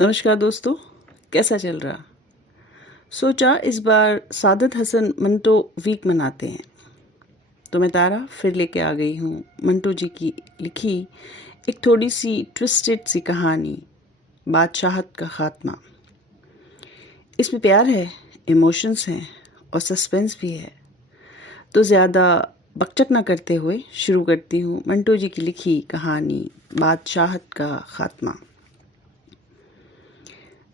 नमस्कार दोस्तों, कैसा चल रहा? सोचा इस बार सादत हसन मंटो वीक मनाते हैं, तो मैं तारा फिर लेके आ गई हूँ मंटो जी की लिखी एक थोड़ी सी ट्विस्टेड सी कहानी, बादशाहत का खात्मा। इसमें प्यार है, इमोशंस हैं और सस्पेंस भी है। तो ज़्यादा बकचक ना करते हुए शुरू करती हूँ मंटो जी की लिखी कहानी, बादशाहत का खात्मा।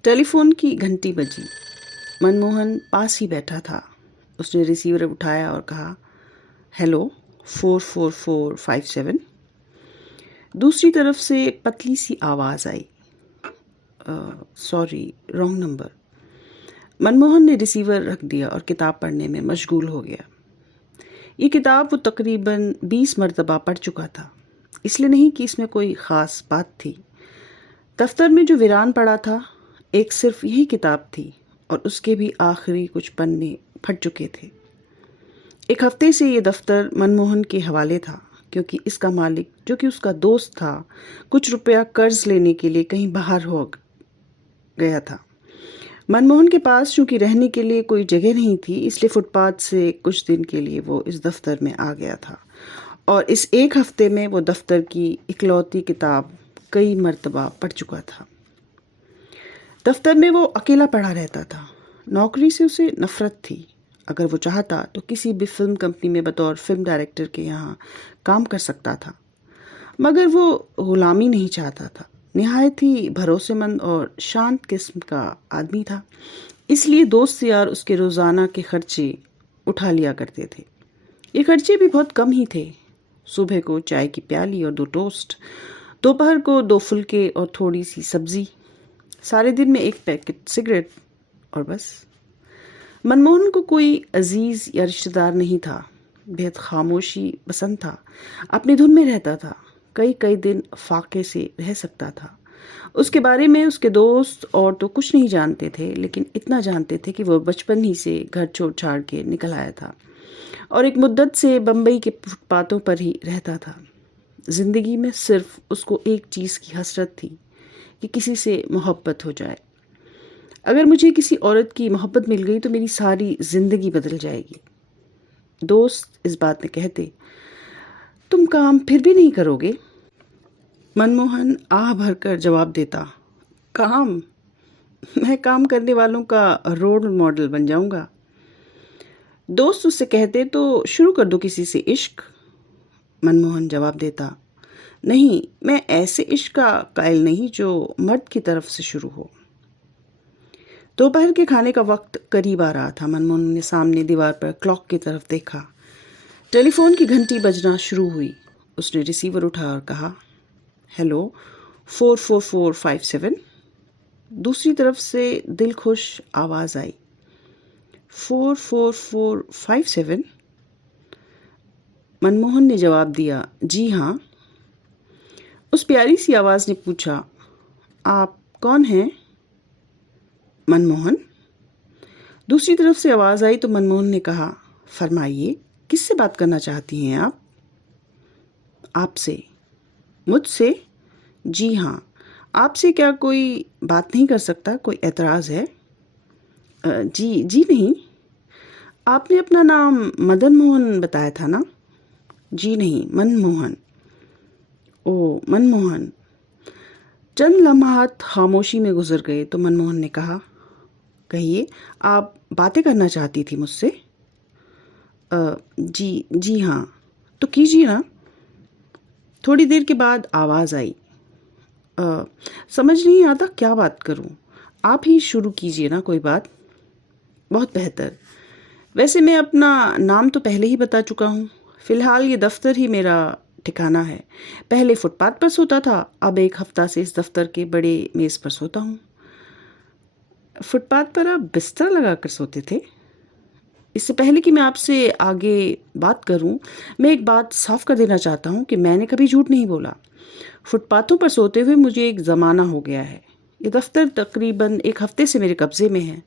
टेलीफोन की घंटी बजी। मनमोहन पास ही बैठा था। उसने रिसीवर उठाया और कहा, हेलो 44457। दूसरी तरफ से पतली सी आवाज़ आई, सॉरी रॉन्ग नंबर। मनमोहन ने रिसीवर रख दिया और किताब पढ़ने में मशगूल हो गया। ये किताब वो तकरीबन 20 मरतबा पढ़ चुका था, इसलिए नहीं कि इसमें कोई ख़ास बात थी। दफ्तर में जो वीरान पड़ा था, एक सिर्फ यही किताब थी और उसके भी आखिरी कुछ पन्ने फट चुके थे। एक हफ्ते से ये दफ्तर मनमोहन के हवाले था, क्योंकि इसका मालिक, जो कि उसका दोस्त था, कुछ रुपया कर्ज लेने के लिए कहीं बाहर हो गया था। मनमोहन के पास चूंकि रहने के लिए कोई जगह नहीं थी, इसलिए फुटपाथ से कुछ दिन के लिए वो इस दफ्तर में आ गया था और इस एक हफ्ते में वो दफ्तर की इकलौती किताब कई मरतबा पढ़ चुका था। दफ्तर में वो अकेला पड़ा रहता था। नौकरी से उसे नफरत थी। अगर वो चाहता तो किसी भी फिल्म कंपनी में बतौर फिल्म डायरेक्टर के यहाँ काम कर सकता था, मगर वो गुलामी नहीं चाहता था। निहायत ही भरोसेमंद और शांत किस्म का आदमी था, इसलिए दोस्त यार उसके रोज़ाना के खर्चे उठा लिया करते थे। ये खर्चे भी बहुत कम ही थे। सुबह को चाय की प्याली और 2 टोस्ट, दोपहर को 2 फुलके और थोड़ी सी सब्जी, सारे दिन में 1 पैकेट सिगरेट और बस। मनमोहन को कोई अजीज़ या रिश्तेदार नहीं था। बेहद खामोशी पसंद था, अपनी धुन में रहता था। कई कई दिन फाके से रह सकता था। उसके बारे में उसके दोस्त और तो कुछ नहीं जानते थे, लेकिन इतना जानते थे कि वह बचपन ही से घर छोड़ छाड़ के निकल आया था और एक मुद्दत से बम्बई के फुटपाथों पर ही रहता था। जिंदगी में सिर्फ उसको एक चीज़ की हसरत थी कि किसी से मोहब्बत हो जाए। अगर मुझे किसी औरत की मोहब्बत मिल गई तो मेरी सारी ज़िंदगी बदल जाएगी। दोस्त इस बात में कहते, तुम काम फिर भी नहीं करोगे? मनमोहन आह भरकर जवाब देता, काम? मैं काम करने वालों का रोल मॉडल बन जाऊंगा। दोस्त उससे कहते, तो शुरू कर दो किसी से इश्क। मनमोहन जवाब देता, नहीं, मैं ऐसे इश्क का कायल नहीं जो मर्द की तरफ से शुरू हो। दोपहर के खाने का वक्त करीब आ रहा था। मनमोहन ने सामने दीवार पर क्लॉक की तरफ देखा। टेलीफोन की घंटी बजना शुरू हुई। उसने रिसीवर उठाया और कहा, हेलो 44457। दूसरी तरफ से दिलखुश आवाज़ आई, 44457। मनमोहन ने जवाब दिया, जी हाँ। उस प्यारी सी आवाज़ ने पूछा, आप कौन हैं? मनमोहन। दूसरी तरफ से आवाज़ आई तो मनमोहन ने कहा, फरमाइए, किससे बात करना चाहती हैं आप? आपसे। मुझसे? जी हाँ। आपसे क्या कोई बात नहीं कर सकता? कोई एतराज़ है? जी नहीं। आपने अपना नाम मदन मोहन बताया था ना? जी नहीं, मनमोहन। ओ, मनमोहन। चंद लम्हात खामोशी में गुजर गए तो मनमोहन ने कहा, कहिए, आप बातें करना चाहती थी मुझसे? जी हाँ। तो कीजिए ना। थोड़ी देर के बाद आवाज़ आई, समझ नहीं आता क्या बात करूं, आप ही शुरू कीजिए ना कोई बात। बहुत बेहतर। वैसे मैं अपना नाम तो पहले ही बता चुका हूँ। फ़िलहाल ये दफ्तर ही मेरा ठिकाना है। पहले फुटपाथ पर सोता था, अब एक हफ्ता से इस दफ्तर के बड़े मेज़ पर सोता हूँ। फुटपाथ पर आप बिस्तर लगा कर सोते थे? इससे पहले कि मैं आपसे आगे बात करूं, मैं एक बात साफ कर देना चाहता हूं कि मैंने कभी झूठ नहीं बोला। फुटपाथों पर सोते हुए मुझे एक ज़माना हो गया है। ये दफ्तर तकरीबन एक हफ्ते से मेरे कब्ज़े में है।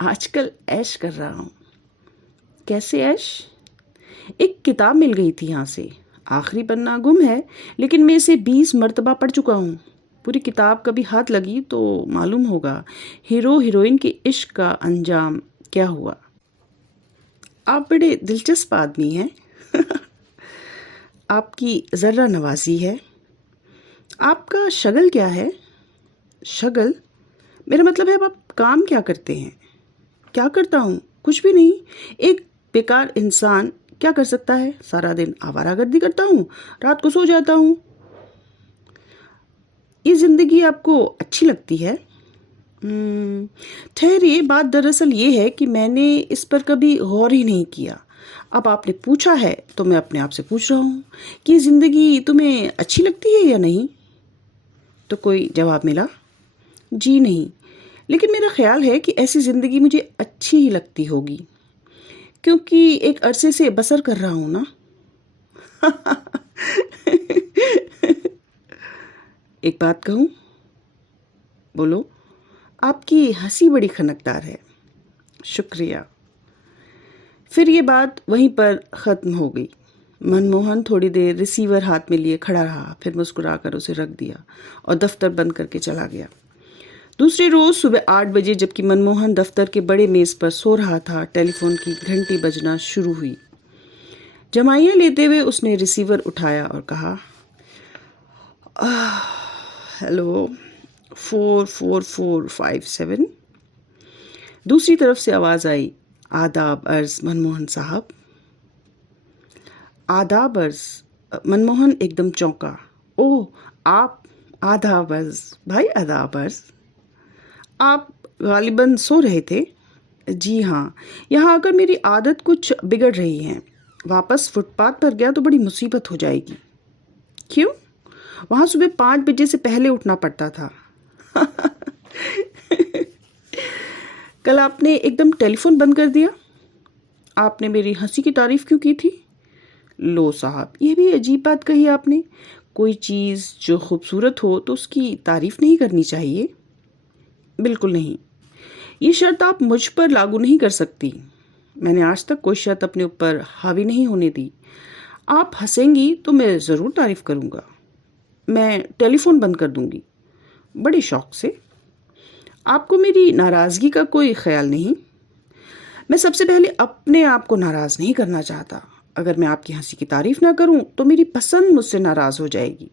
आजकल ऐश कर रहा हूँ। कैसे ऐश? एक किताब मिल गई थी यहाँ से। आखिरी पन्ना गुम है, लेकिन मैं इसे 20 मरतबा पढ़ चुका हूँ। पूरी किताब कभी हाथ लगी तो मालूम होगा हीरो हीरोइन के इश्क का अंजाम क्या हुआ। आप बड़े दिलचस्प आदमी हैं। आपकी ज़र्रा नवाजी है। आपका शगल क्या है? शगल? मेरा मतलब है अब आप काम क्या करते हैं? क्या करता हूँ? कुछ भी नहीं। एक बेकार इंसान क्या कर सकता है? सारा दिन आवारागर्दी करता हूँ, रात को सो जाता हूँ। ये ज़िंदगी आपको अच्छी लगती है? ठहरिए, बात दरअसल ये है कि मैंने इस पर कभी गौर ही नहीं किया। अब आपने पूछा है तो मैं अपने आप से पूछ रहा हूँ कि ज़िंदगी तुम्हें अच्छी लगती है या नहीं? तो कोई जवाब मिला? जी नहीं, लेकिन मेरा ख्याल है कि ऐसी ज़िंदगी मुझे अच्छी ही लगती होगी, क्योंकि एक अरसे से बसर कर रहा हूँ ना। एक बात कहूँ? बोलो। आपकी हंसी बड़ी खनकदार है। शुक्रिया। फिर ये बात वहीं पर ख़त्म हो गई। मनमोहन थोड़ी देर रिसीवर हाथ में लिए खड़ा रहा, फिर मुस्कुराकर उसे रख दिया और दफ्तर बंद करके चला गया। दूसरे रोज़ सुबह 8 बजे जबकि मनमोहन दफ्तर के बड़े मेज़ पर सो रहा था, टेलीफोन की घंटी बजना शुरू हुई। जमाइयाँ लेते हुए उसने रिसीवर उठाया और कहा, हेलो, 44457। दूसरी तरफ से आवाज़ आई, आदाब अर्ज़ मनमोहन साहब। आदाब अर्ज़। मनमोहन एकदम चौंका। ओह, आप? आदाब अर्ज़ भाई, आदाब अर्ज़। आप गालिबन सो रहे थे? जी हाँ, यहाँ आकर मेरी आदत कुछ बिगड़ रही है। वापस फुटपाथ पर गया तो बड़ी मुसीबत हो जाएगी। क्यों? वहाँ सुबह 5 बजे से पहले उठना पड़ता था। कल आपने एकदम टेलीफोन बंद कर दिया। आपने मेरी हंसी की तारीफ़ क्यों की थी? लो साहब, ये भी अजीब बात कही आपने। कोई चीज़ जो खूबसूरत हो तो उसकी तारीफ़ नहीं करनी चाहिए। बिल्कुल नहीं। ये शर्त आप मुझ पर लागू नहीं कर सकती। मैंने आज तक कोई शर्त अपने ऊपर हावी नहीं होने दी। आप हंसेंगी तो मैं ज़रूर तारीफ़ करूँगा। मैं टेलीफोन बंद कर दूँगी, बड़े शौक़ से। आपको मेरी नाराज़गी का कोई ख्याल नहीं? मैं सबसे पहले अपने आप को नाराज़ नहीं करना चाहता। अगर मैं आपकी हंसी की तारीफ़ ना करूं तो मेरी पसंद मुझसे नाराज़ हो जाएगी,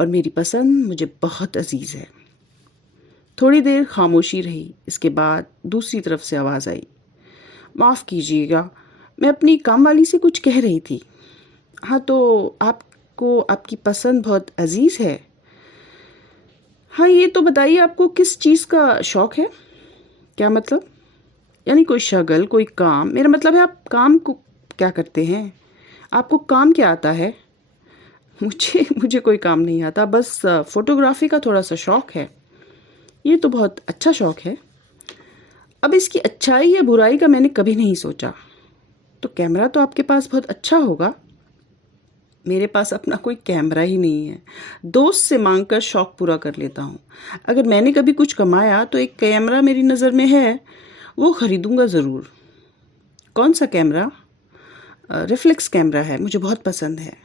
और मेरी पसंद मुझे बहुत अजीज़ है। थोड़ी देर खामोशी रही। इसके बाद दूसरी तरफ से आवाज़ आई, माफ़ कीजिएगा, मैं अपनी कामवाली से कुछ कह रही थी। हाँ, तो आपको आपकी पसंद बहुत अजीज़ है? हाँ, ये तो बताइए आपको किस चीज़ का शौक़ है? क्या मतलब? यानी कोई शगल, कोई काम? मेरा मतलब है आप काम को क्या करते हैं? आपको काम क्या आता है? मुझे कोई काम नहीं आता, बस फ़ोटोग्राफ़ी का थोड़ा सा शौक़ है। ये तो बहुत अच्छा शौक़ है। अब इसकी अच्छाई या बुराई का मैंने कभी नहीं सोचा। तो कैमरा तो आपके पास बहुत अच्छा होगा। मेरे पास अपना कोई कैमरा ही नहीं है। दोस्त से मांगकर शौक़ पूरा कर लेता हूँ। अगर मैंने कभी कुछ कमाया तो एक कैमरा मेरी नज़र में है, वो ख़रीदूँगा ज़रूर। कौन सा कैमरा? रिफ्लेक्स कैमरा है, मुझे बहुत पसंद है।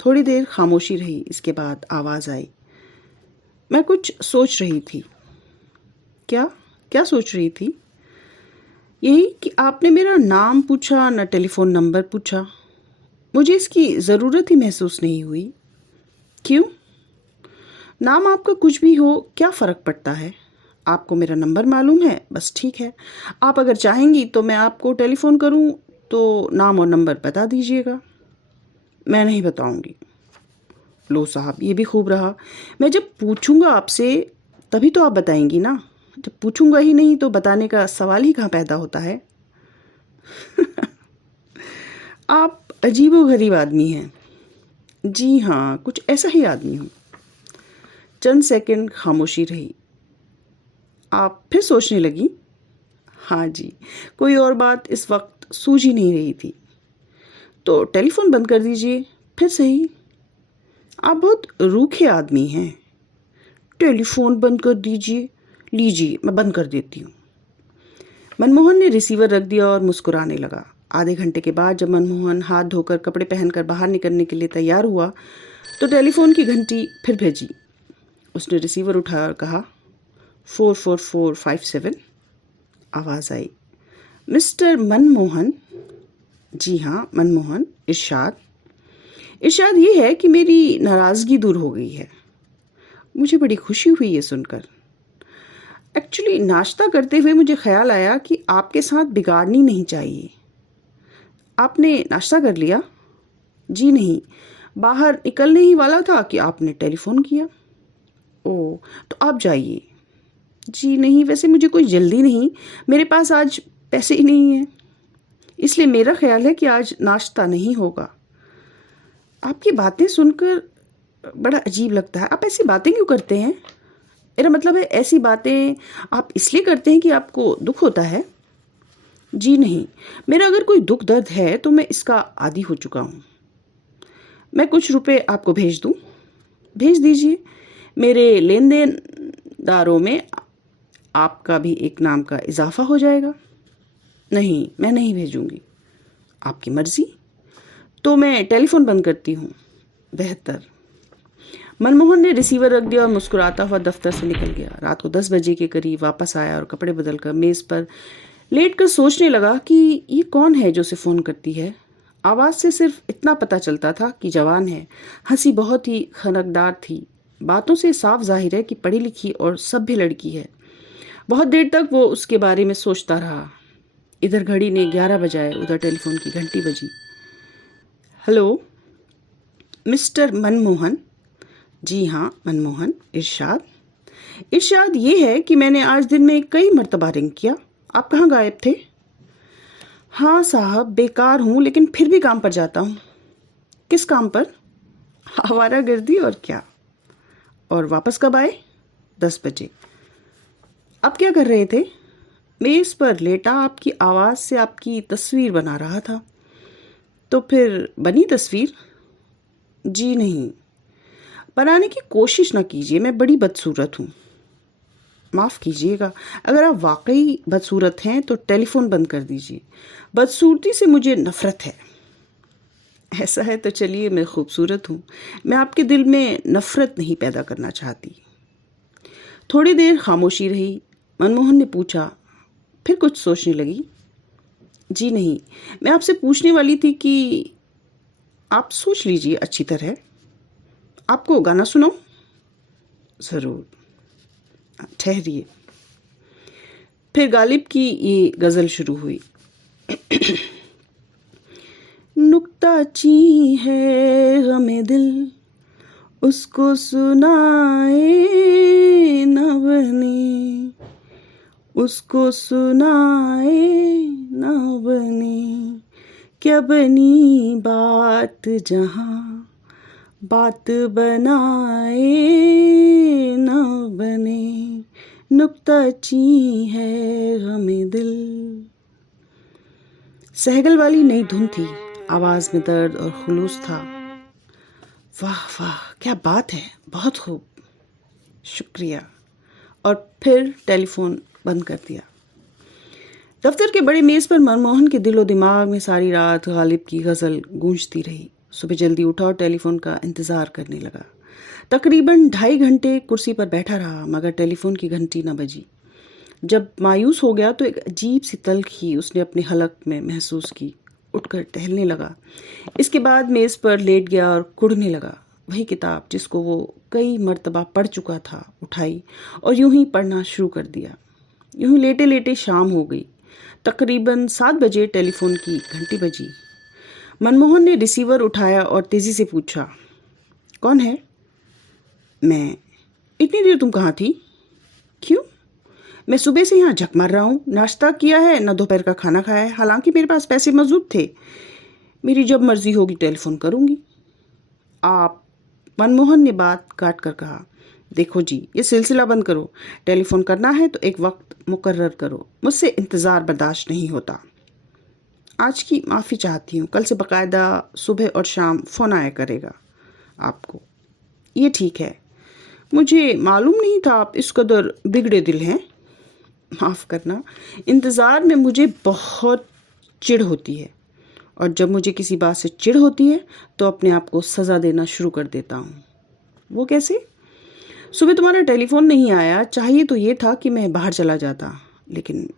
थोड़ी देर खामोशी रही। इसके बाद आवाज़ आई, मैं कुछ सोच रही थी। क्या? क्या सोच रही थी? यही कि आपने मेरा नाम पूछा, न टेलीफोन नंबर पूछा। मुझे इसकी ज़रूरत ही महसूस नहीं हुई। क्यों? नाम आपका कुछ भी हो, क्या फ़र्क पड़ता है? आपको मेरा नंबर मालूम है, बस ठीक है। आप अगर चाहेंगी तो मैं आपको टेलीफ़ोन करूं तो नाम और नंबर बता दीजिएगा। मैं नहीं बताऊंगी। लो साहब, ये भी खूब रहा। मैं जब पूछूंगा आपसे तभी तो आप बताएंगी ना। जब पूछूंगा ही नहीं तो बताने का सवाल ही कहाँ पैदा होता है। आप अजीबोगरीब आदमी हैं। जी हाँ, कुछ ऐसा ही आदमी हूँ। चंद सेकंड खामोशी रही। आप फिर सोचने लगी? हाँ जी, कोई और बात इस वक्त सूझ ही नहीं रही थी। तो टेलीफोन बंद कर दीजिए, फिर सही। आप बहुत रूखे आदमी हैं। टेलीफोन बंद कर दीजिए। लीजिए, मैं बंद कर देती हूँ। मनमोहन ने रिसीवर रख दिया और मुस्कुराने लगा। आधे घंटे के बाद जब मनमोहन हाथ धोकर कपड़े पहनकर बाहर निकलने के लिए तैयार हुआ तो टेलीफोन की घंटी फिर भेजी। उसने रिसीवर उठाया और कहा 44457। आवाज़ आई, मिस्टर मनमोहन। जी हाँ, मनमोहन। इरशाद। इरशाद ये है कि मेरी नाराज़गी दूर हो गई है। मुझे बड़ी खुशी हुई ये सुनकर। एक्चुअली नाश्ता करते हुए मुझे ख्याल आया कि आपके साथ बिगाड़नी नहीं चाहिए। आपने नाश्ता कर लिया? जी नहीं, बाहर निकलने ही वाला था कि आपने टेलीफ़ोन किया। ओह, तो आप जाइए। जी नहीं, वैसे मुझे कोई जल्दी नहीं, मेरे पास आज पैसे ही नहीं हैं, इसलिए मेरा ख्याल है कि आज नाश्ता नहीं होगा। आपकी बातें सुनकर बड़ा अजीब लगता है। आप ऐसी बातें क्यों करते हैं? मेरा मतलब है, ऐसी बातें आप इसलिए करते हैं कि आपको दुख होता है? जी नहीं, मेरा अगर कोई दुख दर्द है तो मैं इसका आदी हो चुका हूँ। मैं कुछ रुपए आपको भेज दूँ? भेज दीजिए। मेरे लेन देनदारों में आपका भी एक नाम का इजाफा हो जाएगा। नहीं, मैं नहीं भेजूंगी। आपकी मर्जी। तो मैं टेलीफोन बंद करती हूँ। बेहतर। मनमोहन ने रिसीवर रख दिया और मुस्कुराता हुआ दफ्तर से निकल गया। रात को 10 बजे के करीब वापस आया और कपड़े बदलकर मेज़ पर लेटकर सोचने लगा कि ये कौन है जो उसे फ़ोन करती है। आवाज़ से सिर्फ इतना पता चलता था कि जवान है। हंसी बहुत ही खनकदार थी। बातों से साफ जाहिर है कि पढ़ी लिखी और सभ्य लड़की है। बहुत देर तक वो उसके बारे में सोचता रहा। इधर घड़ी ने 11 बजाए, उधर टेलीफोन की घंटी बजी। Hello, mister Manmohan. जी हाँ, मनमोहन। इरशाद। इरशाद ये है कि मैंने आज दिन में कई मर्तबा रिंग किया। आप कहाँ गायब थे? हाँ साहब, बेकार हूँ, लेकिन फिर भी काम पर जाता हूँ। किस काम पर? आवारागर्दी और क्या। और वापस कब आए? 10 बजे। अब क्या कर रहे थे? मेज़ पर लेटा आपकी आवाज़ से आपकी तस्वीर बना रहा था। तो फिर बनी तस्वीर? जी नहीं, बनाने की कोशिश ना कीजिए, मैं बड़ी बदसूरत हूँ। माफ़ कीजिएगा, अगर आप वाकई बदसूरत हैं तो टेलीफोन बंद कर दीजिए। बदसूरती से मुझे नफ़रत है। ऐसा है तो चलिए, मैं खूबसूरत हूँ। मैं आपके दिल में नफ़रत नहीं पैदा करना चाहती। थोड़ी देर खामोशी रही। मनमोहन ने पूछा, फिर कुछ सोचने लगी। जी नहीं, मैं आपसे पूछने वाली थी कि आप सोच लीजिए अच्छी तरह। आपको गाना सुनाऊं? ज़रूर, ठहरिए। फिर गालिब की ये गज़ल शुरू हुई। नुक्ता ची है गमे दिल, उसको सुनाए न बने, उसको सुनाए न बने। क्या बनी बात जहाँ बात बनाए न बने। नुक्ता ची है गमे दिल। सहगल वाली नई धुन थी। आवाज़ में दर्द और खुलूस था। वाह वाह, क्या बात है, बहुत खूब, शुक्रिया। और फिर टेलीफोन बंद कर दिया। दफ्तर के बड़े मेज़ पर मनमोहन के दिलो दिमाग में सारी रात गालिब की गज़ल गूंजती रही। सुबह जल्दी उठा और टेलीफोन का इंतज़ार करने लगा। तकरीबन 2.5 घंटे कुर्सी पर बैठा रहा, मगर टेलीफोन की घंटी न बजी। जब मायूस हो गया तो एक अजीब सी तल्खी उसने अपने हलक में महसूस की। उठकर टहलने लगा। इसके बाद मेज़ पर लेट गया और कुढ़ने लगा। वही किताब जिसको वो कई मर्तबा पढ़ चुका था उठाई और यूं ही पढ़ना शुरू कर दिया। यूं ही लेटे लेटे शाम हो गई। तकरीबन 7 बजे टेलीफोन की घंटी बजी। मनमोहन ने रिसीवर उठाया और तेज़ी से पूछा, कौन है? मैं। इतनी देर तुम कहाँ थी? क्यों? मैं सुबह से यहाँ झक मार रहा हूँ। नाश्ता किया है, न दोपहर का खाना खाया है। हालांकि मेरे पास पैसे मौजूद थे। मेरी जब मर्जी होगी टेलीफोन करूँगी। आप? मनमोहन ने बात काट कर कहा, देखो जी, ये सिलसिला बंद करो। टेलीफोन करना है तो एक वक्त मुकर्रर करो। मुझसे इंतज़ार बर्दाश्त नहीं होता। आज की माफ़ी चाहती हूँ। कल से बाकायदा सुबह और शाम फ़ोन आया करेगा आपको। ये ठीक है। मुझे मालूम नहीं था आप इस कदर बिगड़े दिल हैं। माफ़ करना, इंतज़ार में मुझे बहुत चिढ़ होती है, और जब मुझे किसी बात से चिढ़ होती है तो अपने आप को सज़ा देना शुरू कर देता हूँ। वो कैसे? सुबह तुम्हारा टेलीफोन नहीं आया, चाहिए तो ये था कि मैं बाहर चला जाता, लेकिन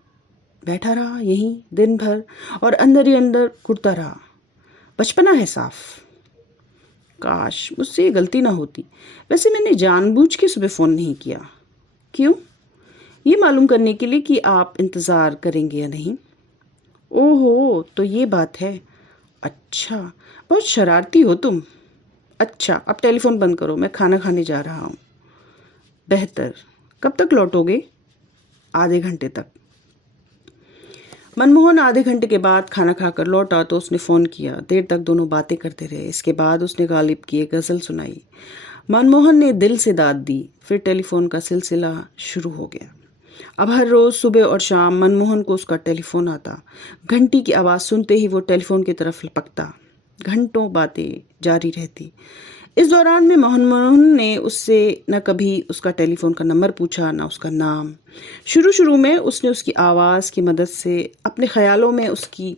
बैठा रहा यहीं दिन भर और अंदर ही अंदर कुटता रहा। बचपना है साफ। काश मुझसे ये गलती ना होती। वैसे मैंने जानबूझ के सुबह फ़ोन नहीं किया। क्यों? ये मालूम करने के लिए कि आप इंतज़ार करेंगे या नहीं। ओहो, तो ये बात है। अच्छा, बहुत शरारती हो तुम। अच्छा, अब टेलीफोन बंद करो, मैं खाना खाने जा रहा हूँ। बेहतर। कब तक लौटोगे? आधे घंटे तक। मनमोहन आधे घंटे के बाद खाना खाकर लौटा तो उसने फ़ोन किया। देर तक दोनों बातें करते रहे। इसके बाद उसने गालिब की एक गज़ल सुनाई। मनमोहन ने दिल से दाद दी। फिर टेलीफोन का सिलसिला शुरू हो गया। अब हर रोज़ सुबह और शाम मनमोहन को उसका टेलीफोन आता। घंटी की आवाज़ सुनते ही वो टेलीफोन की तरफ लपकता। घंटों बातें जारी रहती। इस दौरान में मनमोहन ने उससे न कभी उसका टेलीफोन का नंबर पूछा, न उसका नाम। शुरू में उसने उसकी आवाज़ की मदद से अपने ख़यालों में उसकी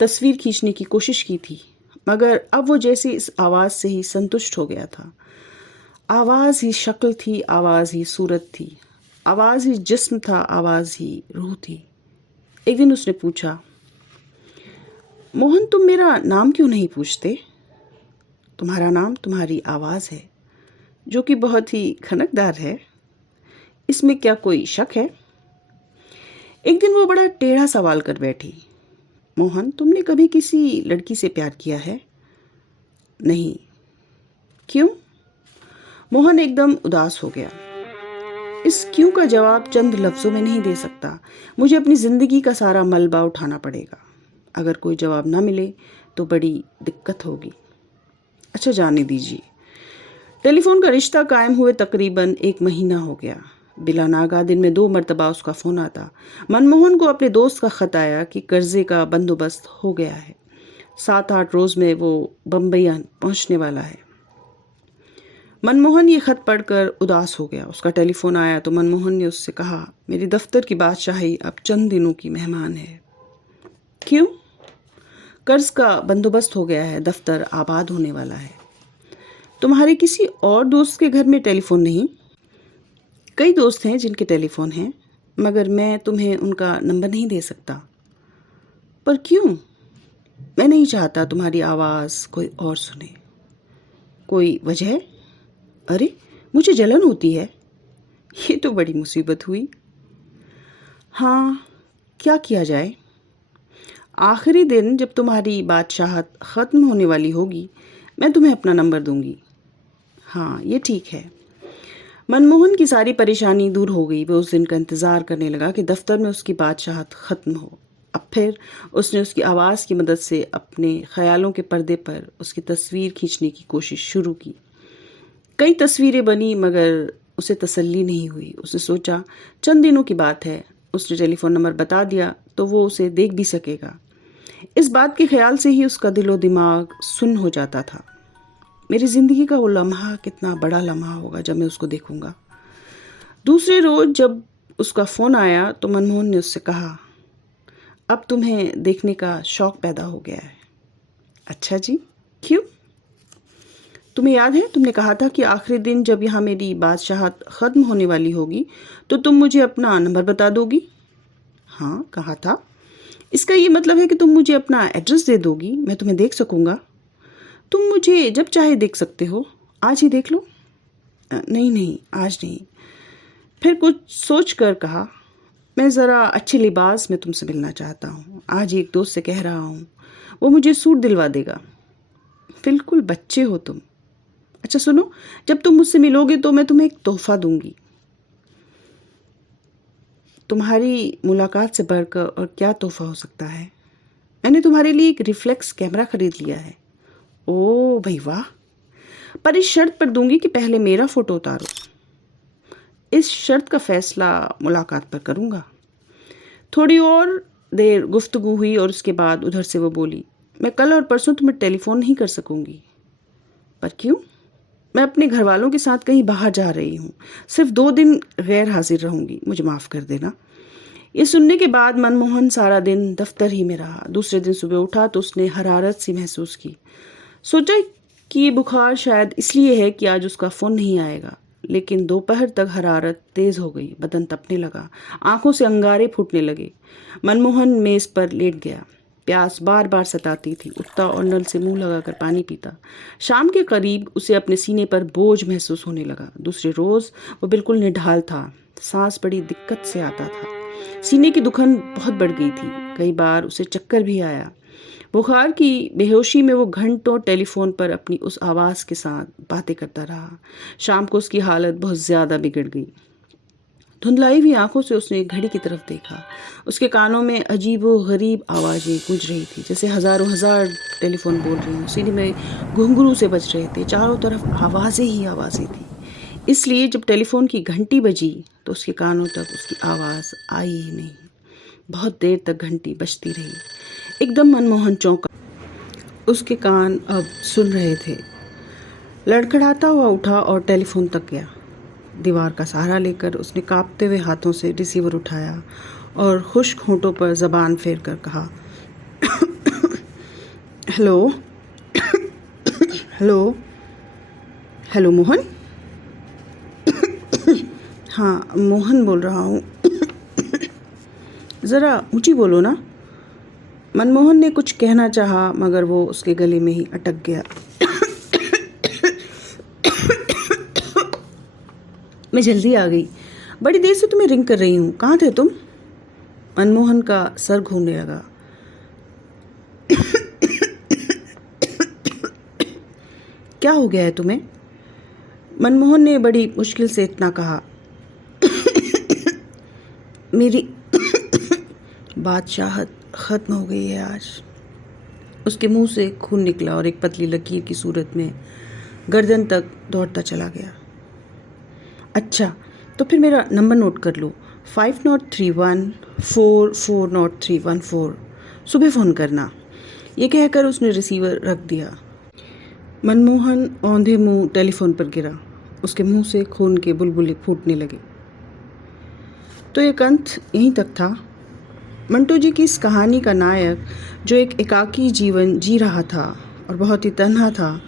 तस्वीर खींचने की कोशिश की थी, मगर अब वो जैसे इस आवाज़ से ही संतुष्ट हो गया था। आवाज़ ही शक्ल थी, आवाज़ ही सूरत थी, आवाज़ ही जिस्म था, आवाज़ ही रूह थी। एक दिन उसने पूछा, मोहन तुम मेरा नाम क्यों नहीं पूछते? तुम्हारा नाम तुम्हारी आवाज़ है, जो कि बहुत ही खनकदार है। इसमें क्या कोई शक है? एक दिन वो बड़ा टेढ़ा सवाल कर बैठी। मोहन तुमने कभी किसी लड़की से प्यार किया है? नहीं। क्यों? मोहन एकदम उदास हो गया। इस क्यों का जवाब चंद लफ्ज़ों में नहीं दे सकता। मुझे अपनी ज़िंदगी का सारा मलबा उठाना पड़ेगा। अगर कोई जवाब ना मिले तो बड़ी दिक्कत होगी। अच्छा, जाने दीजिए। टेलीफोन का रिश्ता कायम हुए तकरीबन 1 महीना हो गया। बिला नागा दिन में 2 मरतबा उसका फ़ोन आता। मनमोहन को अपने दोस्त का ख़त आया कि कर्ज़े का बंदोबस्त हो गया है। 7-8 रोज़ में वो बम्बई पहुंचने वाला है। मनमोहन ये ख़त पढ़कर उदास हो गया। उसका टेलीफोन आया तो मनमोहन ने उससे कहा, मेरी दफ्तर की बादशाही अब चंद दिनों की मेहमान है। क्यों? कर्ज का बंदोबस्त हो गया है, दफ्तर आबाद होने वाला है। तुम्हारे किसी और दोस्त के घर में टेलीफोन नहीं? कई दोस्त हैं जिनके टेलीफोन हैं, मगर मैं तुम्हें उनका नंबर नहीं दे सकता। पर क्यों? मैं नहीं चाहता तुम्हारी आवाज़ कोई और सुने। कोई वजह? अरे, मुझे जलन होती है। ये तो बड़ी मुसीबत हुई। हाँ, क्या किया जाए? आखिरी दिन जब तुम्हारी बादशाहत ख़त्म होने वाली होगी, मैं तुम्हें अपना नंबर दूंगी। हाँ, ये ठीक है। मनमोहन की सारी परेशानी दूर हो गई। वह उस दिन का इंतज़ार करने लगा कि दफ्तर में उसकी बादशाहत ख़त्म हो। अब फिर उसने उसकी आवाज़ की मदद से अपने ख़यालों के पर्दे पर उसकी तस्वीर खींचने की कोशिश शुरू की। कई तस्वीरें बनी, मगर उसे तसल्ली नहीं हुई। उसने सोचा, चंद दिनों की बात है। उसने टेलीफोन नंबर बता दिया तो वो उसे देख भी सकेगा। इस बात के ख्याल से ही उसका दिलो दिमाग सुन्न हो जाता था। मेरी ज़िंदगी का वो लम्हा कितना बड़ा लम्हा होगा जब मैं उसको देखूंगा। दूसरे रोज़ जब उसका फ़ोन आया तो मनमोहन ने उससे कहा, अब तुम्हें देखने का शौक़ पैदा हो गया है। अच्छा जी, क्यों? तुम्हें याद है तुमने कहा था कि आखिरी दिन जब यहाँ मेरी बादशाहत ख़त्म होने वाली होगी तो तुम मुझे अपना नंबर बता दोगी? हाँ, कहा था। इसका ये मतलब है कि तुम मुझे अपना एड्रेस दे दोगी, मैं तुम्हें देख सकूँगा। तुम मुझे जब चाहे देख सकते हो, आज ही देख लो। नहीं, आज नहीं। फिर कुछ सोच कर कहा, मैं ज़रा अच्छे लिबास में तुमसे मिलना चाहता हूँ। आज एक दोस्त से कह रहा हूँ, वो मुझे सूट दिलवा देगा। बिल्कुल बच्चे हो तुम। अच्छा सुनो, जब तुम मुझसे मिलोगे तो मैं तुम्हें एक तोहफ़ा दूंगी। तुम्हारी मुलाकात से बढ़कर और क्या तोहफ़ा हो सकता है? मैंने तुम्हारे लिए एक रिफ्लेक्स कैमरा खरीद लिया है। ओ भाई वाह! पर इस शर्त पर दूंगी कि पहले मेरा फ़ोटो उतारो। इस शर्त का फ़ैसला मुलाकात पर करूँगा। थोड़ी और देर गुफ्तगू हुई और उसके बाद उधर से वो बोली, मैं कल और परसों तुम्हें टेलीफोन नहीं कर सकूँगी। पर क्यों? मैं अपने घर वालों के साथ कहीं बाहर जा रही हूँ। सिर्फ 2 दिन गैर हाजिर रहूँगी, मुझे माफ़ कर देना। ये सुनने के बाद मनमोहन सारा दिन दफ्तर ही में रहा। दूसरे दिन सुबह उठा तो उसने हरारत सी महसूस की। सोचा कि ये बुखार शायद इसलिए है कि आज उसका फ़ोन नहीं आएगा। लेकिन दोपहर तक हरारत तेज़ हो गई, बदन तपने लगा, आंखों से अंगारे फूटने लगे। मनमोहन मेज़ पर लेट गया। प्यास बार बार सताती थी। उठता और नल से मुंह लगाकर पानी पीता। शाम के करीब उसे अपने सीने पर बोझ महसूस होने लगा। दूसरे रोज़ वो बिल्कुल निढाल था। सांस बड़ी दिक्कत से आता था। सीने की दुखन बहुत बढ़ गई थी। कई बार उसे चक्कर भी आया। बुखार की बेहोशी में वो घंटों टेलीफोन पर अपनी उस आवाज़ के साथ बातें करता रहा। शाम को उसकी हालत बहुत ज़्यादा बिगड़ गई। धुंधलाई हुई आंखों से उसने एक घड़ी की तरफ देखा। उसके कानों में अजीबो गरीब आवाज़ें गूंज रही थी, जैसे हज़ारों हज़ार टेलीफोन बोल रही हों। सीने में घुंघरू से बज रहे थे। चारों तरफ आवाज़ें ही आवाज़ें थी। इसलिए जब टेलीफोन की घंटी बजी तो उसके कानों तक उसकी आवाज़ आई ही नहीं। बहुत देर तक घंटी बजती रही। एकदम मनमोहन चौंका। उसके कान अब सुन रहे थे। लड़खड़ाता हुआ उठा और टेलीफोन तक गया। दीवार का सहारा लेकर उसने कांपते हुए हाथों से रिसीवर उठाया और खुश्क होंठों पर ज़बान फेर कर कहा, हेलो हेलो हेलो मोहन। हाँ, मोहन बोल रहा हूँ। ज़रा ऊँची बोलो ना। मनमोहन ने कुछ कहना चाहा मगर वो उसके गले में ही अटक गया। मैं जल्दी आ गई। बड़ी देर से तुम्हें रिंग कर रही हूँ। कहाँ थे तुम? मनमोहन का सर घूमने लगा। क्या हो गया है तुम्हें? मनमोहन ने बड़ी मुश्किल से इतना कहा। मेरी बादशाहत ख़त्म हो गई है आज। उसके मुंह से खून निकला और एक पतली लकीर की सूरत में गर्दन तक दौड़ता चला गया। अच्छा, तो फिर मेरा नंबर नोट कर लो, 5031440314। सुबह फ़ोन करना। ये कहकर उसने रिसीवर रख दिया। मनमोहन औंधे मुंह टेलीफोन पर गिरा। उसके मुंह से खून के बुलबुले फूटने लगे। तो एक अंत यहीं तक था। मंटो जी की इस कहानी का नायक, जो एक एकाकी जीवन जी रहा था और बहुत ही तन्हा था,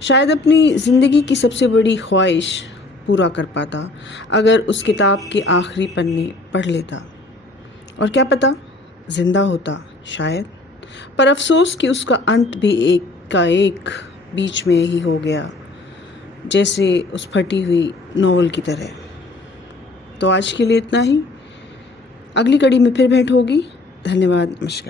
शायद अपनी ज़िंदगी की सबसे बड़ी ख्वाहिश पूरा कर पाता अगर उस किताब के आखिरी पन्ने पढ़ लेता। और क्या पता जिंदा होता शायद। पर अफसोस कि उसका अंत भी एक का एक बीच में ही हो गया, जैसे उस फटी हुई नॉवल की तरह। तो आज के लिए इतना ही। अगली कड़ी में फिर भेंट होगी। धन्यवाद, नमस्कार।